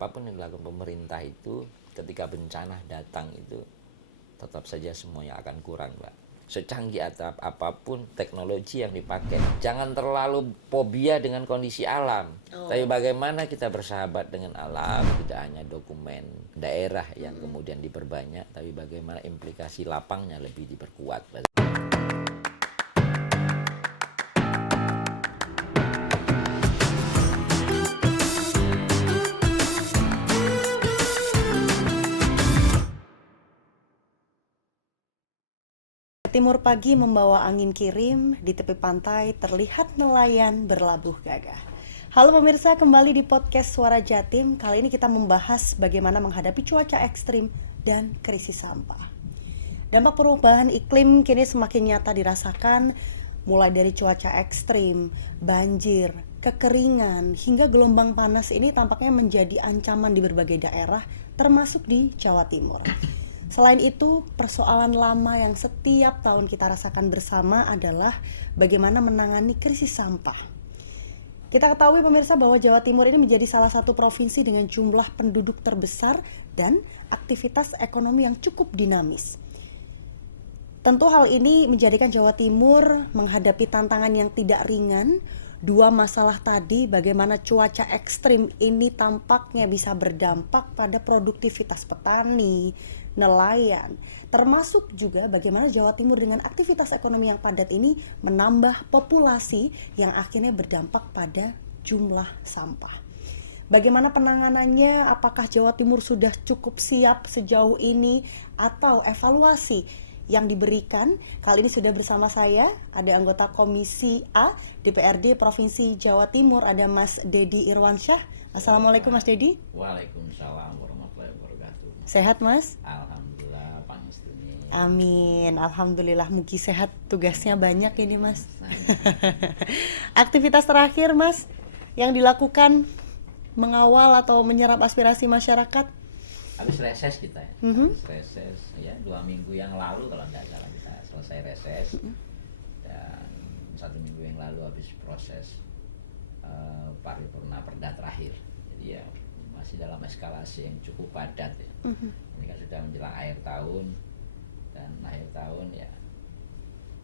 apapun yang dilakukan pemerintah itu ketika bencana datang itu tetap saja semuanya akan kurang, Mbak. Secanggih atau apapun teknologi yang dipakai, jangan terlalu fobia dengan kondisi alam. Tapi bagaimana kita bersahabat dengan alam, tidak hanya dokumen daerah yang kemudian diperbanyak, tapi bagaimana implikasi lapangnya lebih diperkuat. Timur pagi membawa angin kirim, di tepi pantai terlihat nelayan berlabuh gagah. Halo pemirsa, kembali di podcast Suara Jatim. Kali ini kita membahas bagaimana menghadapi cuaca ekstrim dan krisis sampah. Dampak perubahan iklim kini semakin nyata dirasakan, mulai dari cuaca ekstrim, banjir, kekeringan, hingga gelombang panas ini tampaknya menjadi ancaman di berbagai daerah, termasuk di Jawa Timur. Selain itu, persoalan lama yang setiap tahun kita rasakan bersama adalah bagaimana menangani krisis sampah. Kita ketahui pemirsa bahwa Jawa Timur ini menjadi salah satu provinsi dengan jumlah penduduk terbesar dan aktivitas ekonomi yang cukup dinamis. Tentu hal ini menjadikan Jawa Timur menghadapi tantangan yang tidak ringan. Dua masalah tadi, bagaimana cuaca ekstrim ini tampaknya bisa berdampak pada produktivitas petani, nelayan, termasuk juga bagaimana Jawa Timur dengan aktivitas ekonomi yang padat ini menambah populasi yang akhirnya berdampak pada jumlah sampah. Bagaimana penanganannya? Apakah Jawa Timur sudah cukup siap sejauh ini atau evaluasi yang diberikan? Kali ini sudah bersama saya ada anggota Komisi A DPRD Provinsi Jawa Timur, ada Mas Dedi Irwansyah. Assalamualaikum Mas Dedi. Waalaikumsalam warahmatullahi wabarakatuh. Sehat Mas? Alhamdulillah, pangestuni. Amin, alhamdulillah, mugi sehat. Tugasnya banyak ini Mas. Aktivitas terakhir Mas yang dilakukan mengawal atau menyerap aspirasi masyarakat? Habis reses kita ya, habis reses ya 2 minggu yang lalu kalau tidak salah kita selesai reses, dan 1 minggu yang lalu habis proses paripurna perda terakhir. Jadi ya masih dalam eskalasi yang cukup padat ya. Ini kan sudah menjelang akhir tahun, dan akhir tahun ya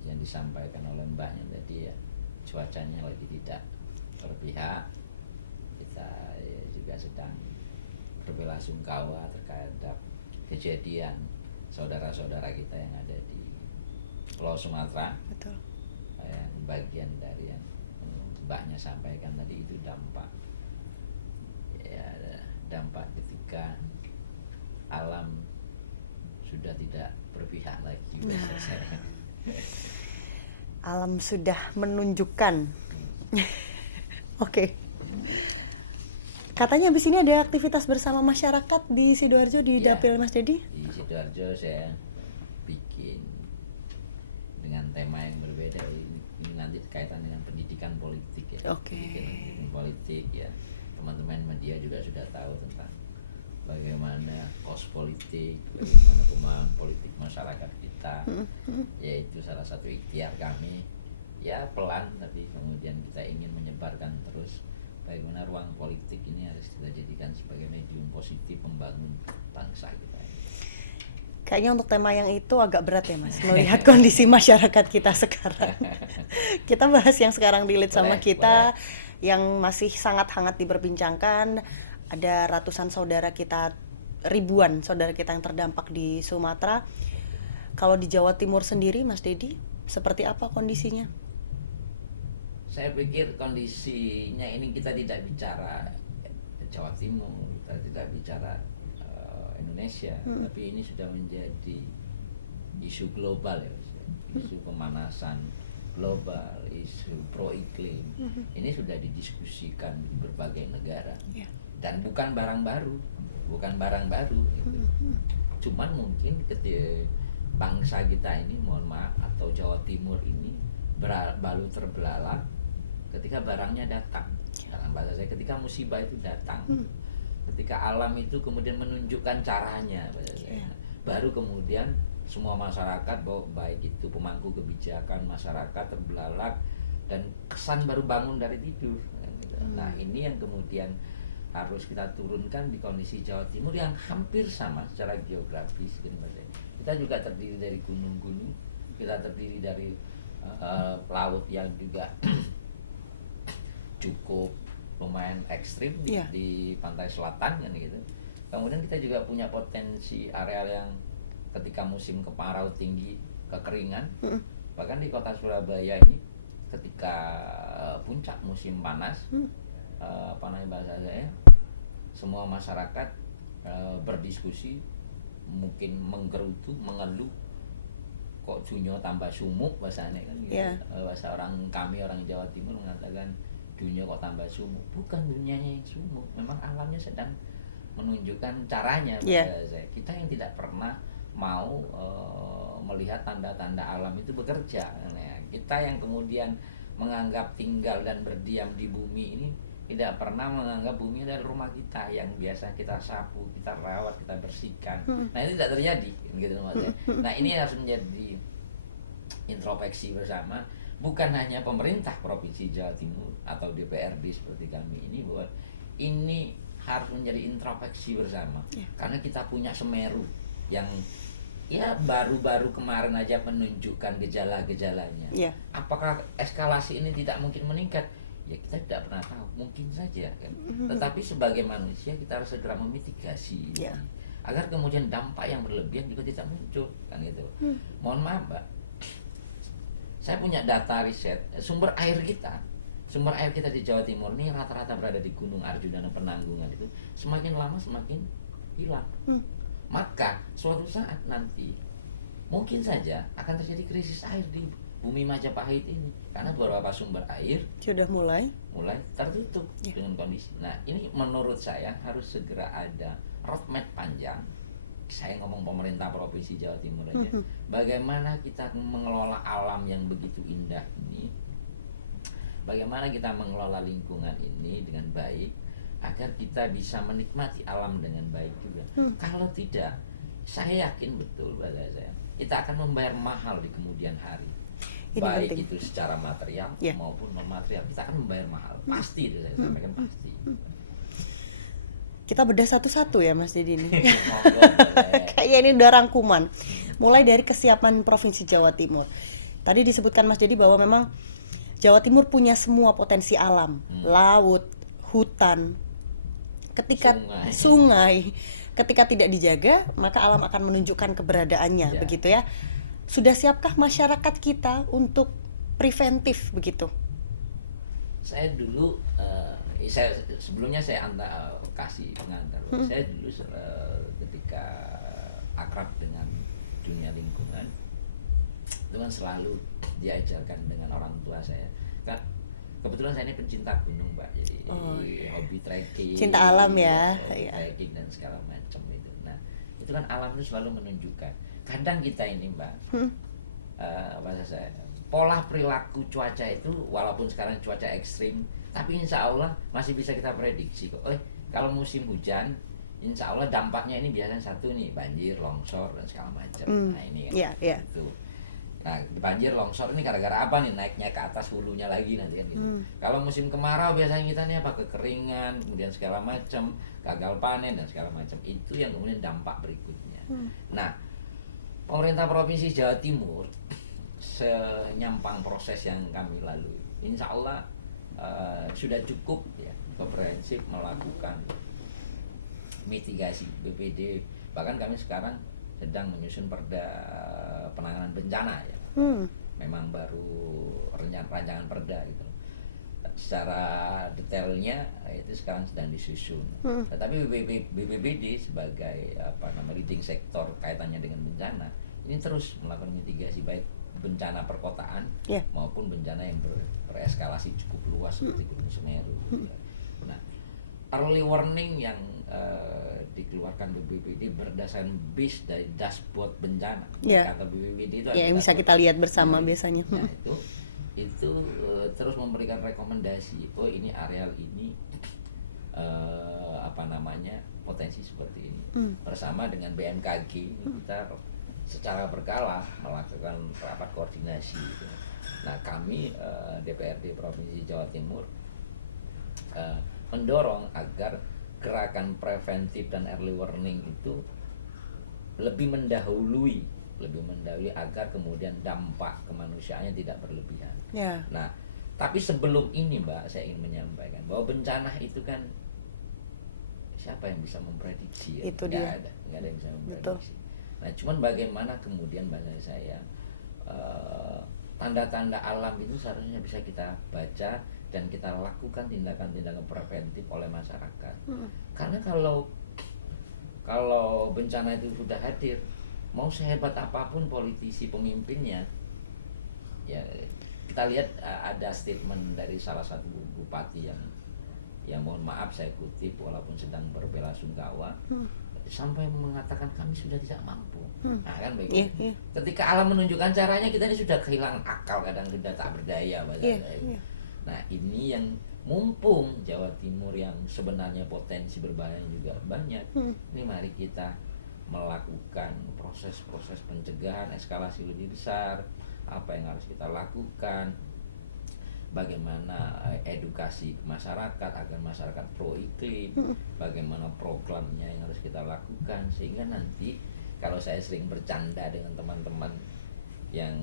yang disampaikan oleh Mbahnya tadi ya, cuacanya lagi tidak berpihak. Kita ya juga sedang berbelasungkawa terhadap kejadian saudara-saudara kita yang ada di Pulau Sumatera. Betul. Yang bagian dari yang Mbahnya sampaikan tadi itu dampak ketika alam sudah tidak berpihak lagi. Alam sudah menunjukkan. Oke. Katanya abis ini ada aktivitas bersama masyarakat di Sidoarjo di Dapil Mas Dedi? Di Sidoarjo saya bikin dengan tema yang berbeda. Ini nanti kaitan dengan pendidikan politik ya. Pendidikan politik ya. Teman-teman media juga sudah tahu tentang bagaimana kos politik, bagaimana pemahaman politik masyarakat kita. Yaitu salah satu ikhtiar kami. Ya pelan, tapi kemudian kita ingin menyebarkan terus bagaimana ruang politik ini harus kita jadikan sebagai medium positif membangun bangsa kita. Kayaknya untuk tema yang itu agak berat ya Mas, melihat kondisi masyarakat kita sekarang. Kita bahas yang sekarang di lead sama kita, yang masih sangat hangat diperbincangkan. Ada ratusan saudara kita, ribuan saudara kita yang terdampak di Sumatera. Kalau di Jawa Timur sendiri Mas Dedi, seperti apa kondisinya? Saya pikir kondisinya ini kita tidak bicara Jawa Timur, kita tidak bicara Indonesia, tapi ini sudah menjadi isu global ya, isu pemanasan global, isu pro iklim. Ini sudah didiskusikan di berbagai negara, dan bukan barang baru gitu. Cuman mungkin ketika bangsa kita ini, mohon maaf, atau Jawa Timur ini baru terbelalak ketika barangnya datang. Dalam bahasa saya, ketika musibah itu datang, ketika alam itu kemudian menunjukkan caranya, baru kemudian semua masyarakat, baik itu pemangku kebijakan, masyarakat terbelalak, dan kesan baru bangun dari tidur. Nah ini yang kemudian harus kita turunkan di kondisi Jawa Timur yang hampir sama secara geografis gitu Mas. Kita juga terdiri dari gunung-gunung, kita terdiri dari laut yang juga cukup lumayan ekstrim di pantai selatan kan gitu. Kemudian kita juga punya potensi areal yang ketika musim kemarau tinggi, kekeringan. Bahkan di kota Surabaya ini ketika puncak musim panas, apa namanya bahasa saya, semua masyarakat berdiskusi, mungkin menggerutu, mengeluh, kok Junyo tambah sumuk bahasanya kan gitu. Bahasa kami orang Jawa Timur mengatakan Junyo kok tambah sumuk. Bukan dunianya yang sumuk, memang alamnya sedang menunjukkan caranya pada saya. Kita yang tidak pernah mau melihat tanda-tanda alam itu bekerja. Nah, kita yang kemudian menganggap tinggal dan berdiam di bumi ini tidak pernah menganggap bumi adalah rumah kita yang biasa kita sapu, kita rawat, kita bersihkan. Nah, itu tidak terjadi gitu Mas. Nah, ini harus menjadi introspeksi bersama, bukan hanya pemerintah Provinsi Jawa Timur atau DPRD seperti kami ini, bahwa ini harus menjadi introspeksi bersama. Karena kita punya Semeru yang ya baru-baru kemarin aja menunjukkan gejala-gejalanya. Apakah eskalasi ini tidak mungkin meningkat? Ya kita tidak pernah tahu, mungkin saja kan. Tetapi sebagai manusia kita harus segera memitigasi agar kemudian dampak yang berlebihan juga tidak muncul kan gitu. Mohon maaf Mbak, saya punya data riset sumber air kita di Jawa Timur ini rata-rata berada di Gunung Arjuna dan Penanggungan, itu semakin lama semakin hilang. Maka suatu saat nanti mungkin saja akan terjadi krisis air di bumi Majapahit ini karena beberapa sumber air sudah mulai tertutup dengan kondisi. Nah, ini menurut saya harus segera ada roadmap panjang. Saya ngomong pemerintah Provinsi Jawa Timur aja. Bagaimana kita mengelola alam yang begitu indah ini? Bagaimana kita mengelola lingkungan ini dengan baik agar kita bisa menikmati alam dengan baik juga. Kalau tidak, saya yakin betul pada saya kita akan membayar mahal di kemudian hari. Ini baik penting. itu secara material maupun non material, kita akan membayar mahal. Pasti itu saya sampaikan pasti. Kita bedah satu-satu ya Mas Dedi ini. Kayak ini udah rangkuman. Mulai dari kesiapan Provinsi Jawa Timur. Tadi disebutkan Mas Dedi bahwa memang Jawa Timur punya semua potensi alam, laut, hutan, ketika sungai, ketika tidak dijaga maka alam akan menunjukkan keberadaannya, begitu ya. Sudah siapkah masyarakat kita untuk preventif begitu? Saya dulu sebelumnya saya kasih pengantar. Saya dulu ketika akrab dengan dunia lingkungan itu kan selalu diajarkan dengan orang tua saya. Kan kebetulan saya ini pencinta gunung Mbak, jadi hobi trekking, cinta alam ya, trekking dan segala macam itu. Nah, itu kan alam itu selalu menunjukkan. Kadang kita ini Mbak, bahasa saya, pola perilaku cuaca itu walaupun sekarang cuaca ekstrim, tapi insya Allah masih bisa kita prediksi kok. Kalau musim hujan, insya Allah dampaknya ini biasanya satu nih, banjir, longsor dan segala macam. Nah ini kan itu. Nah, banjir, longsor ini gara-gara apa nih? Naiknya ke atas hulunya lagi nanti kan gitu. Kalau musim kemarau biasanya kita nih apa? Kekeringan, kemudian segala macam, gagal panen dan segala macam. Itu yang kemudian dampak berikutnya. Nah, pemerintah Provinsi Jawa Timur senyampang proses yang kami lalui, insya Allah sudah cukup ya, komprehensif melakukan mitigasi BPD. Bahkan kami sekarang sedang menyusun perda penanganan bencana ya. Memang baru rancangan perda gitu. Secara detailnya itu sekarang sedang disusun. Tetapi BPBD sebagai leading sektor kaitannya dengan bencana ini terus melakukan mitigasi baik bencana perkotaan maupun bencana yang bereskalasi cukup luas seperti Gunung Semeru. Nah, early warning yang dikeluarkan BPBD berdasarkan base dari dashboard bencana. Kata BPBD itu yang bisa kita lihat bersama biasanya. Nah, itu terus memberikan rekomendasi, ini areal ini potensi seperti ini. Bersama dengan BMKG kita secara berkala melakukan rapat koordinasi gitu. Nah, kami DPRD Provinsi Jawa Timur mendorong agar gerakan preventif dan early warning itu lebih mendahului agar kemudian dampak kemanusiaannya tidak berlebihan. Ya. Nah, tapi sebelum ini Mbak, saya ingin menyampaikan bahwa bencana itu kan siapa yang bisa memprediksi ya? Itu dia. Nggak ada yang bisa memprediksi. Nah, cuman bagaimana kemudian bahasa saya tanda-tanda alam itu seharusnya bisa kita baca dan kita lakukan tindakan-tindakan preventif oleh masyarakat. Karena kalau bencana itu sudah hadir, mau sehebat apapun politisi pemimpinnya, ya kita lihat ada statement dari salah satu bupati yang mohon maaf saya kutip walaupun sedang berbela-sungkawa, sampai mengatakan kami sudah tidak mampu. Nah kan begitu. Ketika alam menunjukkan caranya, kita ini sudah kehilangan akal, kadang sudah tak berdaya. Nah ini yang mumpung Jawa Timur yang sebenarnya potensi berbahaya juga banyak. Ini mari kita melakukan proses-proses pencegahan, eskalasi lebih besar. Apa yang harus kita lakukan? Bagaimana edukasi masyarakat agar masyarakat pro iklim, bagaimana programnya yang harus kita lakukan, sehingga nanti kalau saya sering bercanda dengan teman-teman yang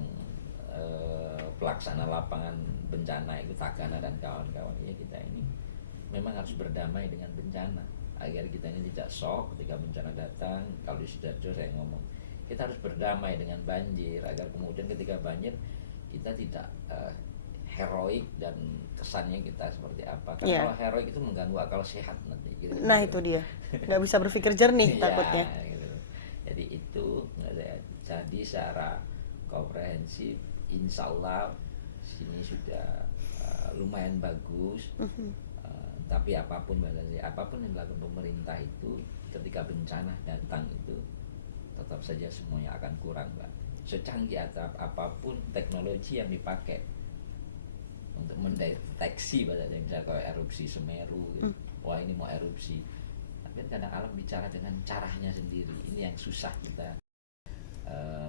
pelaksana lapangan bencana itu Tagana dan kawan-kawan, ya kita ini memang harus berdamai dengan bencana agar kita ini tidak shock ketika bencana datang. Kalau di Sidoarjo saya ngomong kita harus berdamai dengan banjir agar kemudian ketika banjir kita tidak heroik dan kesannya kita seperti apa. Karena kalau heroik itu mengganggu akal sehat nanti. Gitu. Nah itu dia, nggak bisa berpikir jernih takutnya. Gitu. Jadi itu jadi secara komprehensif, insya Allah sini sudah lumayan bagus. Tapi apapun yang dilakukan pemerintah itu ketika bencana datang itu tetap saja semuanya akan kurang, Mbak. Secanggih apapun teknologi yang dipakai untuk mendeteksi misalnya kayak erupsi Semeru, wah ini mau erupsi, tapi kadang alam bicara dengan caranya sendiri. Ini yang susah kita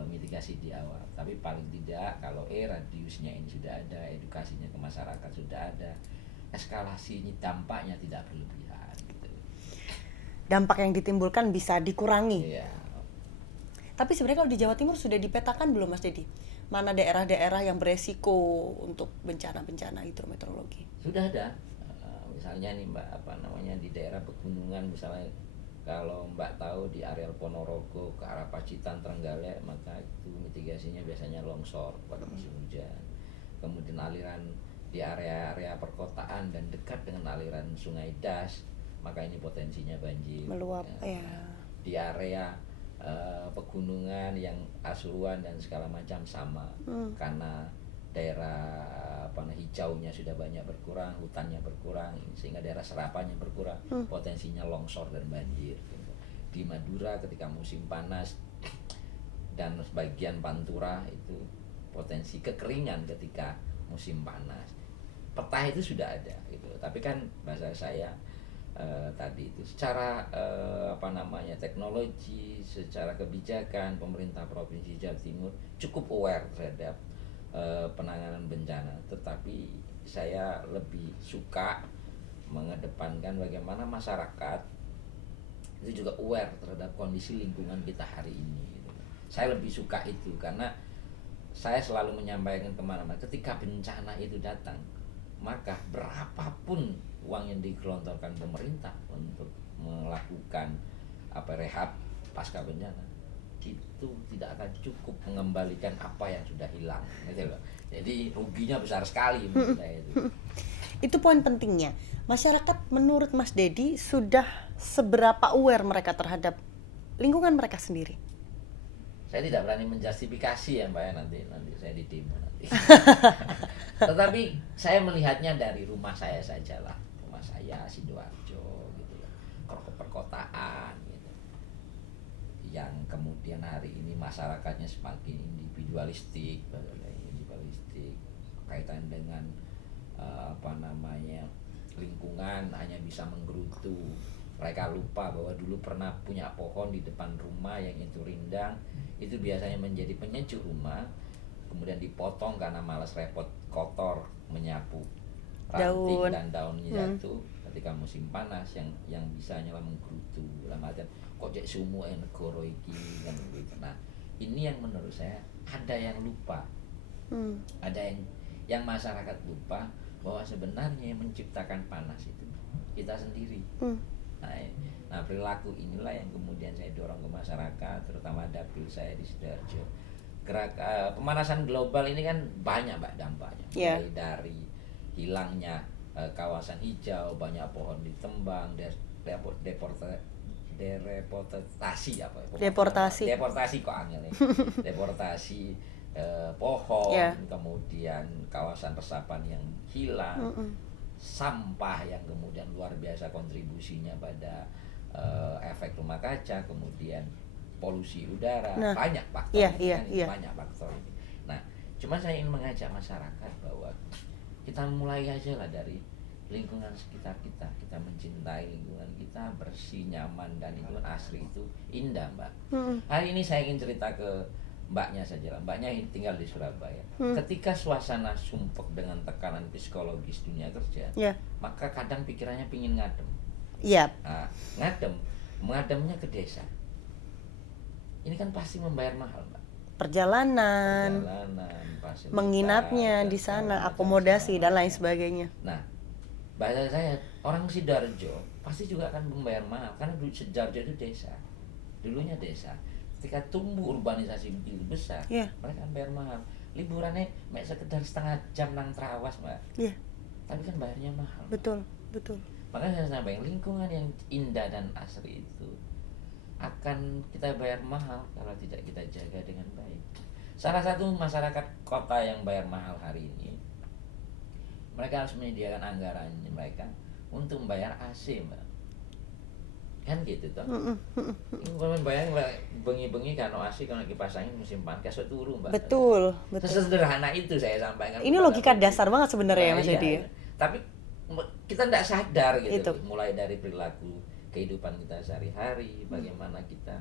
mitigasi di awal. Tapi paling tidak kalau radiusnya ini sudah ada, edukasinya ke masyarakat sudah ada, eskalasinya dampaknya tidak berlebihan gitu. Dampak yang ditimbulkan bisa dikurangi. Iya. Tapi sebenarnya kalau di Jawa Timur sudah dipetakan belum Mas Dedi? Mana daerah-daerah yang beresiko untuk bencana-bencana hidrometeorologi? Sudah ada. Misalnya nih Mbak, di daerah pegunungan, misalnya kalau Mbak tahu di areal Ponorogo ke arah Pacitan, Trenggalek, maka itu mitigasinya biasanya longsor pada musim hujan. Kemudian aliran di area-area perkotaan dan dekat dengan aliran Sungai Das, maka ini potensinya banjir. Meluap, ya. Di area pegunungan yang Asuruan dan segala macam sama, karena daerah hijaunya sudah banyak berkurang, hutannya berkurang, sehingga daerah serapannya berkurang, potensinya longsor dan banjir. Di Madura ketika musim panas dan sebagian Pantura itu potensi kekeringan ketika musim panas. Peta itu sudah ada gitu. Tapi kan bahasa saya tadi itu secara teknologi, secara kebijakan pemerintah Provinsi Jawa Timur cukup aware terhadap penanganan bencana, tetapi saya lebih suka mengedepankan bagaimana masyarakat itu juga aware terhadap kondisi lingkungan kita hari ini gitu. Saya lebih suka itu karena saya selalu menyampaikan kemana-mana ketika bencana itu datang, maka berapapun uang yang digelontorkan pemerintah untuk melakukan rehab pasca bencana itu tidak akan cukup mengembalikan apa yang sudah hilang, gitu loh. Jadi ruginya besar sekali menurut saya itu. Itu poin pentingnya. Masyarakat menurut Mas Dedi sudah seberapa aware mereka terhadap lingkungan mereka sendiri? Saya tidak berani menjustifikasi ya Mbak ya, nanti saya di demo nanti. Tetapi saya melihatnya dari rumah saya saja lah. Rumah saya Sidoarjo gitu ya. Perkotaan gitu. Yang kemudian hari ini masyarakatnya semakin individualistik kaitan dengan lingkungan hanya bisa menggerutu. Mereka lupa bahwa dulu pernah punya pohon di depan rumah yang itu rindang, itu biasanya menjadi penyejuk rumah, kemudian dipotong karena malas repot kotor menyapu ranting dan daunnya jatuh, ketika musim panas yang bisa nyala menggerutu dalam artian kok cek sumu negara iki kan gitu. Nah ini yang menurut saya ada yang lupa, ada yang masyarakat lupa bahwa sebenarnya yang menciptakan panas itu kita sendiri. Nah perilaku inilah yang kemudian saya dorong ke masyarakat, terutama dapil saya di Sidoarjo. Pemanasan global ini kan banyak Mbak dampaknya, mulai dari hilangnya kawasan hijau, banyak pohon ditembang, deportasi kok angel ya. Deportasi pohon, kemudian kawasan resapan yang hilang, sampah yang kemudian luar biasa kontribusinya pada efek rumah kaca, kemudian polusi udara, banyak faktor banyak faktor ini. Nah, cuma saya ingin mengajak masyarakat bahwa kita mulai aja lah dari lingkungan sekitar kita. Kita mencintai lingkungan kita, bersih, nyaman, dan itu asri, itu indah Mbak. Hari ini saya ingin cerita ke Mbaknya saja lah. Mbaknya tinggal di Surabaya. Ketika suasana sumpek dengan tekanan psikologis dunia kerja, maka kadang pikirannya pingin ngadem. Nah, mengademnya ke desa. Ini kan pasti membayar mahal, Mbak. Perjalanan menginapnya di sana, akomodasi dan lain sebagainya. Nah, bahasa saya, orang Sidoarjo pasti juga akan membayar mahal karena Sidoarjo itu desa. Dulunya desa. Ketika tumbuh urbanisasi lebih besar, mereka akan bayar mahal. Liburannya sekedar setengah jam nang Trawas, Mbak. Tapi kan bayarnya mahal. Betul. Makanya saya sampaikan, lingkungan yang indah dan asri itu akan kita bayar mahal kalau tidak kita jaga dengan baik. Salah satu masyarakat kota yang bayar mahal hari ini, mereka harus menyediakan anggarannya mereka untuk membayar AC, Mbak. Kan gitu toh. Kalau bayang bengi-bengi kan AC kalau kipas angin musim panas kasih turu, Mbak. Betul. Sesederhana itu saya sampaikan. Ini logika dasar banget sebenarnya Mas Edi. Tapi kita tidak sadar gitu. Mulai dari perilaku kehidupan kita sehari-hari, bagaimana kita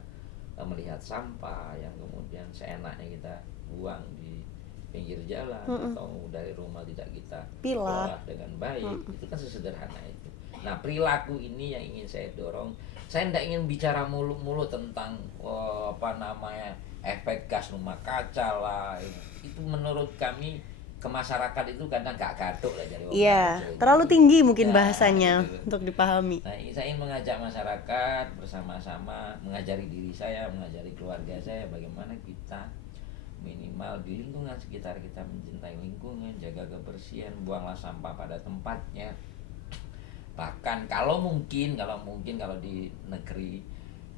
melihat sampah yang kemudian seenaknya kita buang di pinggir jalan, atau dari rumah tidak kita pilah dengan baik. Itu kan sesederhana itu. Nah, perilaku ini yang ingin saya dorong. Saya tidak ingin bicara mulu-mulu tentang efek gas rumah kaca lah. Itu menurut kami ke masyarakat itu kadang gak gaduh lah jadi terlalu tinggi mungkin bahasanya untuk dipahami. Nah, saya ingin mengajak masyarakat bersama-sama, mengajari diri saya, mengajari keluarga saya bagaimana kita minimal di lingkungan sekitar kita mencintai lingkungan, jaga kebersihan, buanglah sampah pada tempatnya. Bahkan kalau mungkin kalau di negeri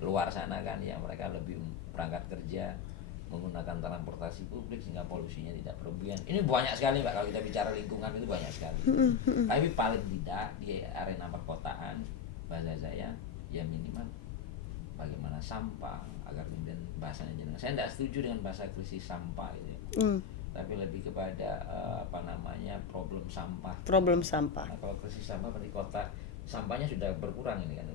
luar sana kan ya mereka lebih berangkat kerja menggunakan transportasi publik sehingga polusinya tidak berlebihan. Ini banyak sekali Mbak, kalau kita bicara lingkungan itu banyak sekali. Tapi paling tidak di arena perkotaan, bahasa saya ya minimal bagaimana sampah agar kemudian bahasanya jangan. Saya tidak setuju dengan bahasa krisis sampah itu. Tapi lebih kepada problem sampah. Nah, kalau krisis sampah di kota sampahnya sudah berkurang ini kan.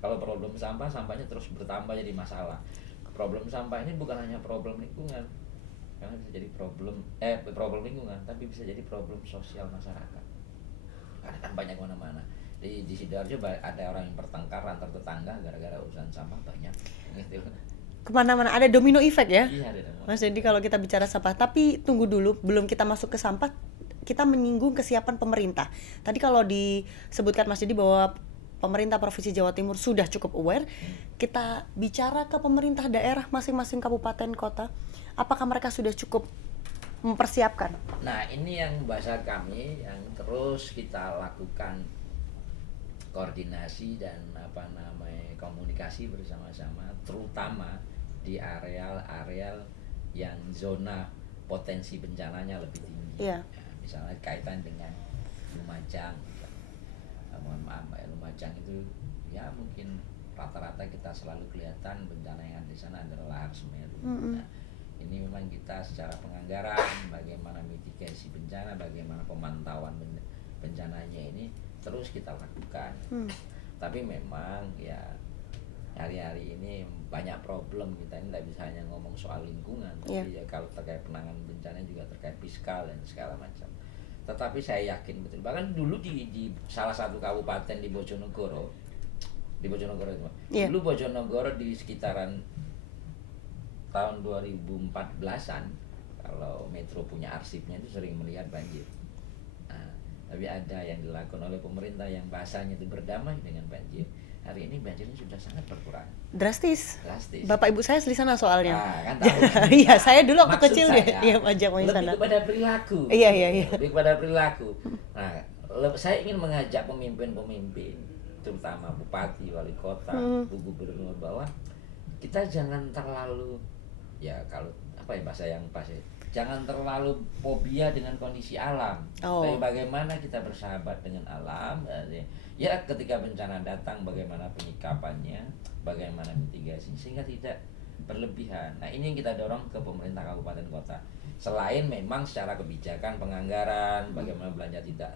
Kalau problem sampahnya terus bertambah jadi masalah. Problem sampah ini bukan hanya problem lingkungan, karena bisa jadi problem lingkungan, tapi bisa jadi problem sosial masyarakat. Karena kan banyak mana-mana. Di Sidoarjo ada orang yang bertengkar antar tetangga gara-gara urusan sampah banyak. Gitu. Kemana-mana ada domino effect ya, ada. Mas Edi kalau kita bicara sampah. Tapi tunggu dulu, belum kita masuk ke sampah, kita menyinggung kesiapan pemerintah. Tadi kalau disebutkan Mas Edi bahwa pemerintah Provinsi Jawa Timur sudah cukup aware. Kita bicara ke pemerintah daerah masing-masing kabupaten kota, apakah mereka sudah cukup mempersiapkan? Nah, ini yang bahasa kami yang terus kita lakukan koordinasi dan komunikasi bersama-sama, terutama di areal-areal yang zona potensi bencananya lebih tinggi. Misalnya kaitan dengan Lumajang. Mohon maaf Mbak, Lumajang itu ya mungkin rata-rata kita selalu kelihatan bencana yang ada di sana adalah lahar Semeru. Nah, ini memang kita secara penganggaran, bagaimana mitigasi bencana, bagaimana pemantauan bencananya ini terus kita lakukan. Tapi memang ya hari-hari ini banyak problem, kita ini tidak bisa hanya ngomong soal lingkungan, tapi ya kalau terkait penanganan bencana juga terkait fiskal dan segala macam. tetapi saya yakin betul. Bahkan dulu di salah satu kabupaten di Bojonegoro itu, Iya. dulu Bojonegoro di sekitaran tahun 2014-an, kalau Metro punya arsipnya itu sering melihat banjir. Nah, tapi ada yang dilakukan oleh pemerintah yang bahasanya itu berdamai dengan banjir. Hari ini banjirnya sudah sangat berkurang. Drastis. Drastis. Bapak ibu saya di sana soalnya. Nah, kan tahu. Iya, saya dulu waktu Maksud kecil saya, dia ajak main lebih sana. kepada perilaku. Iya. Lebih kepada perilaku. Nah, saya ingin mengajak pemimpin-pemimpin, terutama bupati, wali kota, bu gubernur, bahwa kita jangan terlalu, ya kalau apa ya bahasa yang pas ya, jangan terlalu fobia dengan kondisi alam. Tapi bagaimana kita bersahabat dengan alam, ya ketika bencana datang bagaimana penyikapannya, bagaimana mitigasi sehingga tidak berlebihan. Nah, ini yang kita dorong ke pemerintah kabupaten kota. Selain memang secara kebijakan penganggaran, bagaimana belanja tidak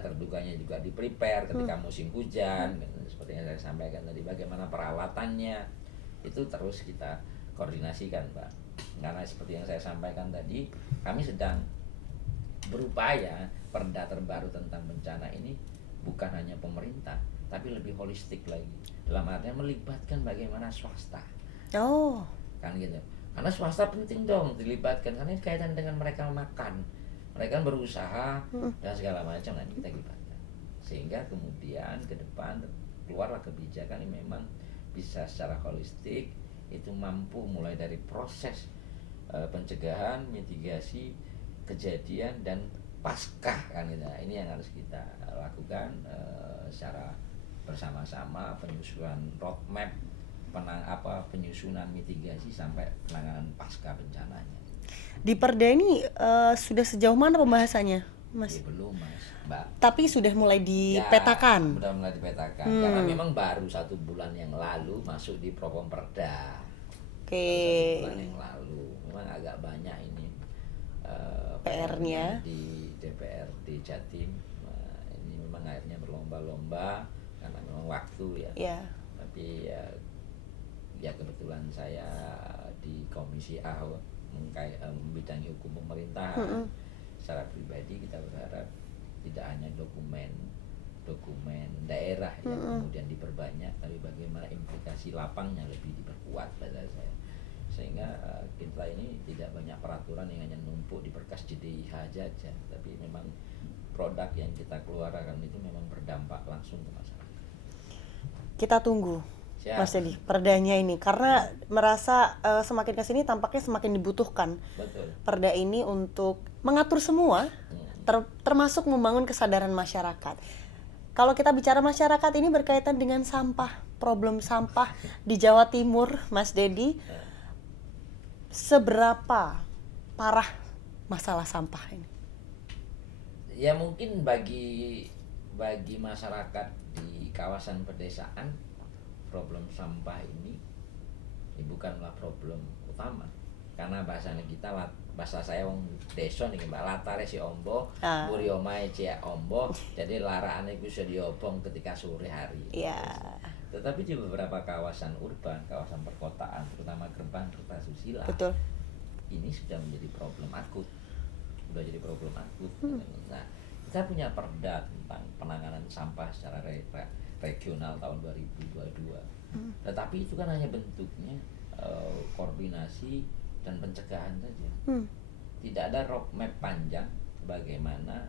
terduganya juga di prepare ketika musim hujan, seperti yang saya sampaikan tadi, bagaimana peralatannya itu terus kita koordinasikan, Pak. Karena seperti yang saya sampaikan tadi, kami sedang berupaya perda terbaru tentang bencana ini bukan hanya pemerintah, tapi lebih holistik lagi. Dalam artinya melibatkan bagaimana swasta. Kan gitu. Karena swasta penting dong dilibatkan, karena ini kaitan dengan mereka makan. Mereka berusaha dan segala macam, nanti kita libatkan. Sehingga kemudian ke depan keluarlah kebijakan yang memang bisa secara holistik, itu mampu mulai dari proses pencegahan, mitigasi, kejadian dan pasca kan gitu. Ini yang harus kita lakukan secara bersama-sama, penyusunan roadmap penyusunan mitigasi sampai penanganan pasca bencananya. Di Perda ini sudah sejauh mana pembahasannya, Mas? Belum, Mas, Mbak. Tapi sudah mulai dipetakan. Ya, sudah mulai dipetakan. Karena memang baru 1 bulan yang lalu masuk di Propamperda. Oke. 1 bulan yang lalu, memang agak banyak ini PR-nya di DPRD Jatim. Nah, ini memang akhirnya berlomba-lomba karena memang waktu ya. Iya. Tapi ya kebetulan saya di Komisi A membidangi hukum pemerintahan. Secara pribadi kita berharap tidak hanya dokumen daerah yang kemudian diperbanyak, tapi bagaimana implikasi lapangnya lebih diperkuat pada saya. Sehingga kita ini tidak banyak peraturan yang hanya numpuk di berkas JDIH saja, tapi memang produk yang kita keluarkan itu memang berdampak langsung ke masyarakat. Kita tunggu, Mas Dedi, perdanya ini, karena merasa semakin kesini tampaknya semakin dibutuhkan. Betul. Perda ini untuk mengatur semua, termasuk membangun kesadaran masyarakat. Kalau kita bicara masyarakat ini berkaitan dengan sampah, problem sampah di Jawa Timur, Mas Dedi, seberapa parah masalah sampah ini? Ya mungkin bagi masyarakat di kawasan pedesaan, problem sampah ini bukanlah problem utama. Karena bahasa saya wong desa nih Mbak, latare si ombo, mburi omahe cek ombo, jadi larane iku iso diobong ketika sore hari. Iya. Tetapi di beberapa kawasan urban, kawasan perkotaan, terutama Gerbang Kertasusila, betul, ini sudah menjadi problem akut. Nah, kita punya perda tentang penanganan sampah secara regional tahun 2022. Tetapi itu kan hanya bentuknya koordinasi dan pencegahan saja. Tidak ada roadmap panjang bagaimana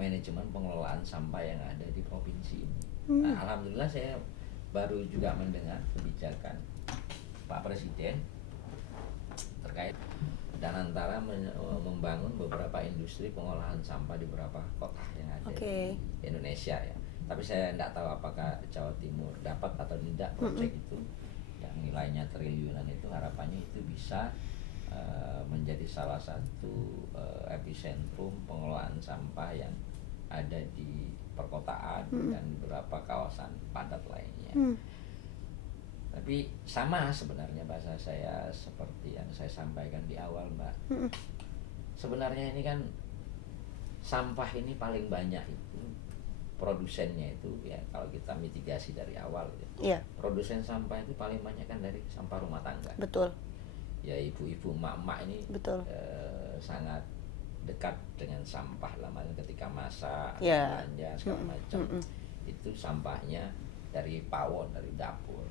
manajemen pengelolaan sampah yang ada di provinsi ini. Nah, alhamdulillah saya baru juga mendengar kebijakan Pak Presiden terkait dan antara membangun beberapa industri pengolahan sampah di beberapa kota yang ada di Indonesia ya. Tapi saya tidak tahu apakah Jawa Timur dapat atau tidak proyek itu yang nilainya triliunan itu. Harapannya itu bisa menjadi salah satu epicentrum pengelolaan sampah yang ada di perkotaan dan beberapa kawasan padat lainnya. Tapi sama sebenarnya bahasa saya seperti yang saya sampaikan di awal, Mbak. Sebenarnya ini kan sampah ini paling banyak itu produsennya itu ya, kalau kita mitigasi dari awal ya. Produsen sampah itu paling banyak kan dari sampah rumah tangga. Betul. Ya ibu-ibu, emak-emak ini betul. Sangat dekat dengan sampah lah, ketika masak, Ya. belanja segala macam. Itu sampahnya dari pawon, dari dapur.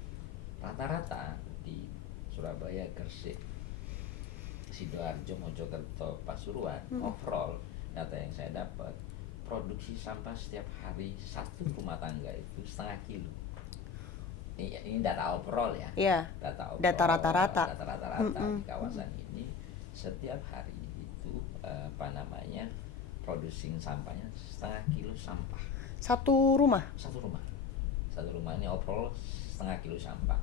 Rata-rata di Surabaya, Gresik, Sidoarjo, Mojokerto, Pasuruan, overall data yang saya dapat, produksi sampah setiap hari satu rumah tangga itu 0,5 kilo. Ini data overall ya. Iya. Data overall, Data rata-rata. Data rata-rata di kawasan ini setiap hari itu produksi sampahnya 0,5 kilo sampah. Satu rumah. Satu rumah ini overall 0,5 kilo sampah.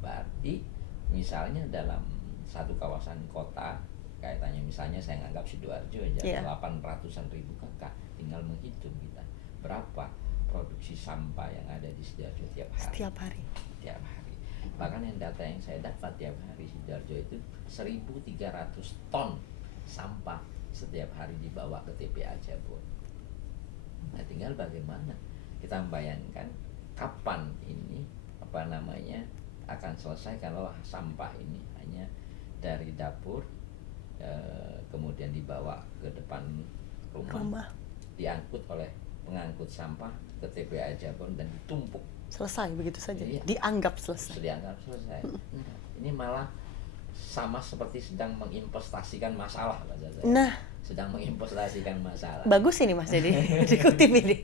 Berarti misalnya dalam satu kawasan kota, kaitannya misalnya saya anggap Sidoarjo aja, 800-an ribu kakak, tinggal menghitung kita berapa produksi sampah yang ada di Sidoarjo tiap hari. Bahkan yang data yang saya dapat tiap hari, Sidoarjo itu 1.300 ton sampah setiap hari dibawa ke TPA Jabon. Nah, tinggal bagaimana kita membayangkan kapan ini akan selesai kalau sampah ini hanya dari dapur kemudian dibawa ke depan rumah, diangkut oleh pengangkut sampah ke TPA Jabon dan ditumpuk. Selesai begitu saja. Iya. Dianggap selesai. Nah, ini malah sama seperti sedang menginvestasikan masalah, Mbak Zaza. Nah, sedang menginvestasikan masalah. bagus ini Mas Dedi dikutip ini.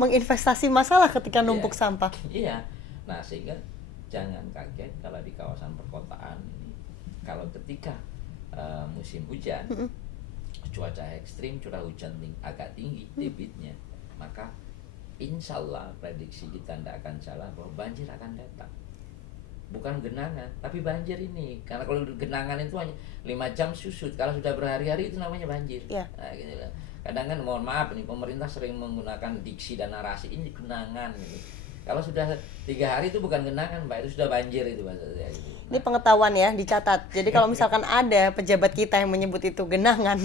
Menginvestasi masalah ketika numpuk Iya. sampah. Iya. Nah, sehingga jangan kaget kalau di kawasan perkotaan ini, kalau ketika musim hujan, cuaca ekstrim, curah hujan agak tinggi debitnya, maka insya Allah prediksi kita tidak akan salah bahwa banjir akan datang. Bukan genangan, tapi banjir ini. Karena kalau genangan itu hanya 5 jam susut, kalau sudah berhari-hari itu namanya banjir. Yeah. Nah, gitu lah. Kadang kan mohon maaf nih, pemerintah sering menggunakan diksi dan narasi ini genangan gitu. Kalau sudah 3 hari itu bukan genangan, Mbak, itu sudah banjir itu bahasa saya gitu. Ini pengetahuan ya, dicatat. Jadi kalau misalkan ada pejabat kita yang menyebut itu genangan,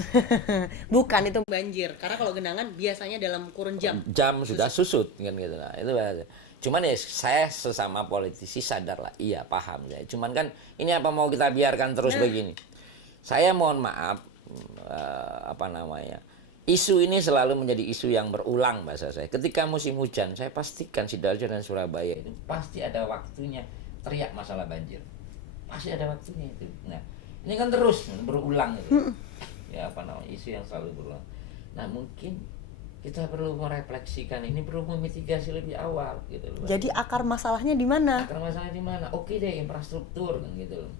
bukan itu banjir. Karena kalau genangan biasanya dalam kurun jam. Jam sudah susut kan gitu lah. Itu bahasa. Cuman ya saya sesama politisi sadar lah, iya paham saya. Cuman kan ini apa mau kita biarkan terus begini. Saya mohon maaf, isu ini selalu menjadi isu yang berulang bahasa saya. Ketika musim hujan, saya pastikan Sidoarjo dan Surabaya itu pasti ada waktunya teriak masalah banjir. Pasti ada waktunya itu. Nah, ini kan terus berulang gitu. Ya isu yang selalu berulang. Nah, mungkin kita perlu merefleksikan ini, perlu memitigasi lebih awal gitu loh. Jadi akar masalahnya di mana? Akar masalahnya di mana? Oke deh, infrastruktur kan gitu loh.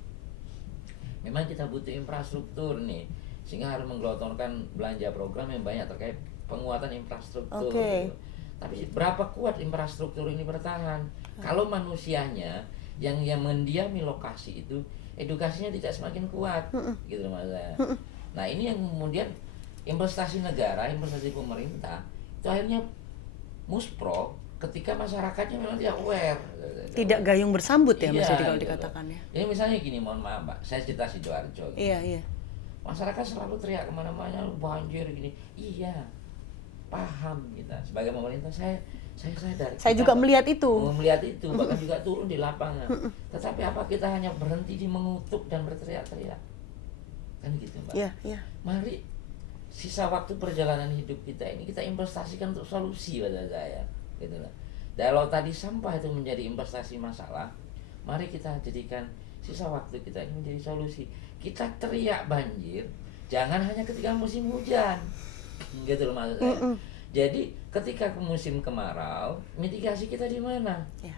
Memang kita butuh infrastruktur nih, sehingga harus menggelontorkan belanja program yang banyak terkait penguatan infrastruktur. Oke. Gitu. Tapi berapa kuat infrastruktur ini bertahan? Kalau manusianya yang mendiami lokasi itu edukasinya tidak semakin kuat, gitu Mas. Nah, ini yang kemudian investasi negara, investasi pemerintah itu akhirnya muspro ketika masyarakatnya memang tidak aware. Tidak gayung bersambut ya Mas Dedi kalau gitu. dikatakan ya. Ini misalnya gini, mohon maaf Mbak, saya cerita Sidoarjo. Iya. Masyarakat selalu teriak kemana-mana banjir gini. Iya, paham kita. Sebagai pemerintah saya sadar. Saya juga melihat itu. Bahkan juga turun di lapangan. Tetapi apa kita hanya berhenti di mengutuk dan berteriak-teriak? Kan gitu Mbak. Iya. Mari sisa waktu perjalanan hidup kita ini kita investasikan untuk solusi pada saya, gitu loh. Kalau tadi sampah itu menjadi investasi masalah, mari kita jadikan sisa waktu kita ini menjadi solusi. Kita teriak banjir, jangan hanya ketika musim hujan, gitu loh maksud saya. Jadi ketika musim kemarau, mitigasi kita di mana? Ya.